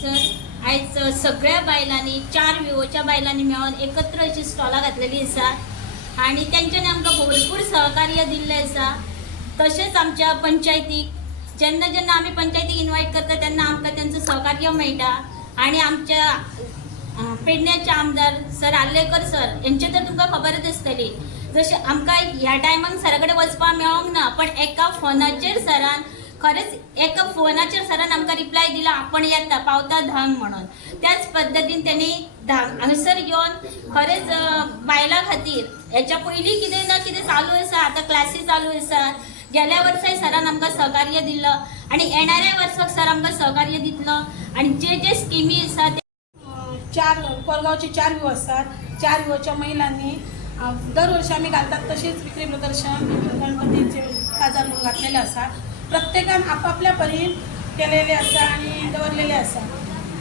Sir आयज सगळ्या बायलांनी 4 विवोच्या बायलांनी मेळून एकत्र अशी स्टॉलां घातलेली आसा आणि तेंच्यांनी आमकां भरपूर सहकार्य दिल्लें आसा। तशेंच आमच्या पंचायतीक जेन्ना जेन्ना आमी पंचायतीक इन्वायट करता तेन्ना आमकां तेंचो सहकार्य मेळटा आणि आमच्या पेडण्याचे आमदार सर आल्लेकर सर यांचे तर तुमकां खबरच आसतली। जशें आमकां ह्या टायमाक सरा कडेन वचपाक मेळोंक ना, पण एका फोनाचेर सरान खरेंच एका फोनाचेर सरान आमकां रिप्लाय दिला आपण येता पावता धांक म्हणून। त्याच पद्दतीन त्यांनी हांगसर येवन खरेंच बायलां खातीर हेच्या पयलीं कितें ना कितें चालू आसा, आतां क्लासी चालू आसात। गेल्या वर्साय सरान आमकां सहकार्य दिल्लो आणि येणाऱ्या वर्साक सर आमकां सहकार्य दितलो आणि जे जे स्किमी आसा कोरगावचे 4 विवो असतात। 4 विवोच्या महिलांनी दरवर्षी आम्ही घालतात तसेच विक्री प्रदर्शन गणपतीचे बाजार म्हणून घातलेले असतात। प्रत्येकान आपापल्या परीन केलेले आसा आणि दवरलेले आसा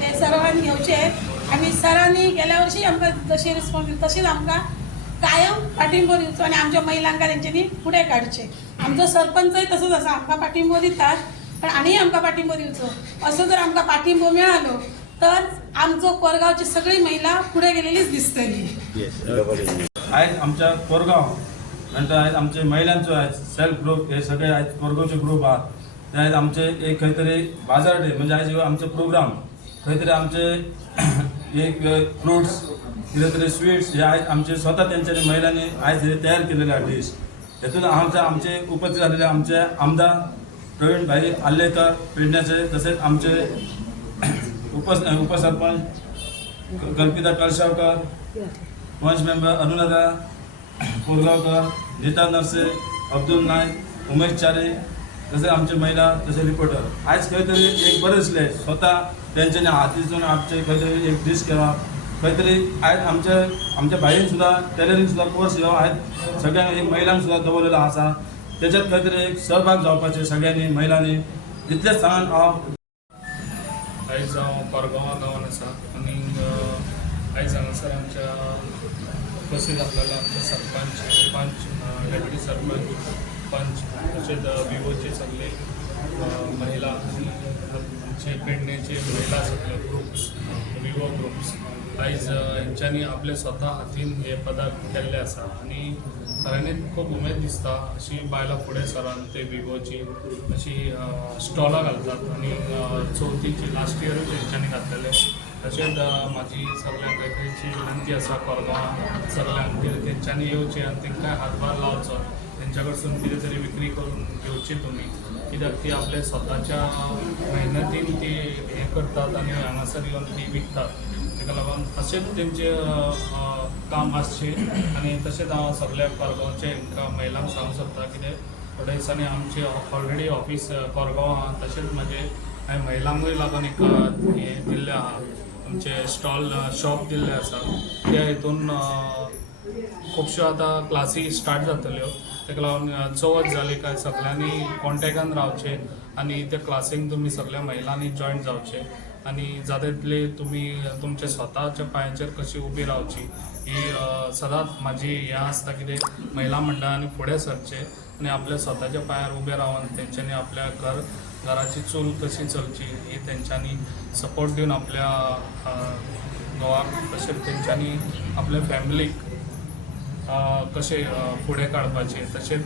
ते सर्वांनी घेवचे आणि सरांनी गेल्या वर्षी आमकां जशी रिस्पॉन्स दिली तशीच आमकां कायम पाठिंबो दिवचो आणि आमच्या महिलांका तेंच्यांनी फुडें काडचे। आमचो सरपंचय तसोच आसा, आमकां पाठिंबो दितात पण आनीय आमकां पाठिंबो दिवचो। असो जर आमकां पाठिंबो मेळालो तर आमचो कोरगावची सगळी महिला पुढे गेलेलीच दिसतली। आज आमच्या कोरगाव नंतर आज आमचे महिलांचो आज सेल्फ ग्रुप हे सगळे आज कोरगावचे ग्रुप आहात। ते आज आमचे एक खंय तरी बाजार डे म्हणजे आज आमचे प्रोग्राम खंय तरी आमचे एक फ्रुट्स कितें तरी स्वीट्स हे आज आमचे स्वतः तेंच्यांनी महिलांनी आज हे तयार केलेले डिश। हेतून आमचे उपस्थित झालेले आमचे आमदार प्रवीण भाई आल्लेकर पेडण्याचे, तसेच आमचे उपसरपंच कल्पिता कळशावकर, पंच मेंबर अनुराधा कोरगावकर, नीता नरसे, अब्दुल नाईक, उमेश चारे, तसे आमचे महिला तसे रिपोर्टर आज खंय तरी एक बरें दिसलें स्वतः तेंच्यांनी हातीसून आमचे खंय तरी एक दीस केला। खंय तरी आज आमच्या भाईन सुद्धा टेलरिंग सुद्धा कोर्स ह्यो आज सगळ्यांक एक महिलांक सुद्धा दवरलेलो आसा। त्याच्यात खंय तरी एक सहभाग जावपाचे सगळ्यांनी महिलांनी तितलेच सांगन हांव आयज हांव कोरगांवा गांवांत आसा आनी आयज हांगासर आमच्या उपस्थित आसलेले आमचे सरपंच, पंच, डेप्युटी सरपंच, पंच तशेंच विवोचे सगळे महिला आनी आमचे पेडणेचे महिला सगळे ग्रुप्स विवो ग्रुप्स आयज हेंच्यांनी आपले स्वता हातीन हे पदार्थ केल्ले आसा आणि खऱ्यांनीच खूब उमेद दिसता अशी बायलां फुडें सरान ते विवोची अशी स्टॉलां घालतात आणि चवथीची लास्ट इयरूच हेंच्यांनी घातलेले। तशेंच म्हाजी सगळ्यांक एकची विनंती आसा कोरगांवां सगळ्यांक की तेंच्यांनी येवचें आनी तेंकां हातभार लावचो, तेंच्या कडसून कितें तरी विक्री करून घेवची तुमी, कित्याक ती आपल्या स्वताच्या मेहनतीन ती हे करतात आणि हांगासर येवन ती विकतात। ताका लागून तशेंच तेंचे काम आसचें आणि तशेंच हांव सगळ्या कोरगांवचे महिलांक सांगूंक सोदता कितें थोड्या दिसांनी आमचे ऑलरेडी ऑफीस कोरगांव आहा, तशेंच म्हाजे हांवें महिलांकूय लागून एक हे दिल्लें आहा, आमचे स्टॉल शॉप दिल्लें आसा। त्या हितून खुबश्यो आतां क्लासी स्टार्ट जातल्यो, ताका लागून चवथ जाली काय सगळ्यांनी कॉन्टेक्टान रावचे आणि त्या क्लासीक तुमी सगळ्या महिलांनी जॉयन जावचे आणि जाता तितले तुमी तुमच्या स्वताच्या पांयाचेर कशी उबी रावची ही सदांच म्हाजी हें आसता। कितें महिला मंडळांनी फुडें सरचें आणि आपल्या स्वताच्या पांयार उबे रावन तेंच्यांनी आपल्या घराची चूल कशी चलची ही तेंच्यांनी सपोर्ट दिवन आपल्या घोवाक तशेंच तेंच्यांनी आपल्या फॅमिलीक कशें फुडें काडपाचें, तशेंच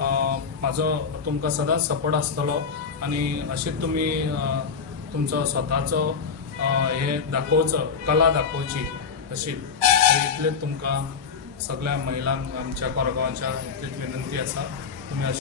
म्हाजो तुमकां सदांच सपोर्ट आसतलो आणि अशेंच तुमी तुमचो स्वताचो हे दाखोवचो, कला दाखोवची अशी इतलेच तुमकां सगळ्या महिलांक आमच्या कोरगांवच्या इतलीच विनंती आसा। तुम्ही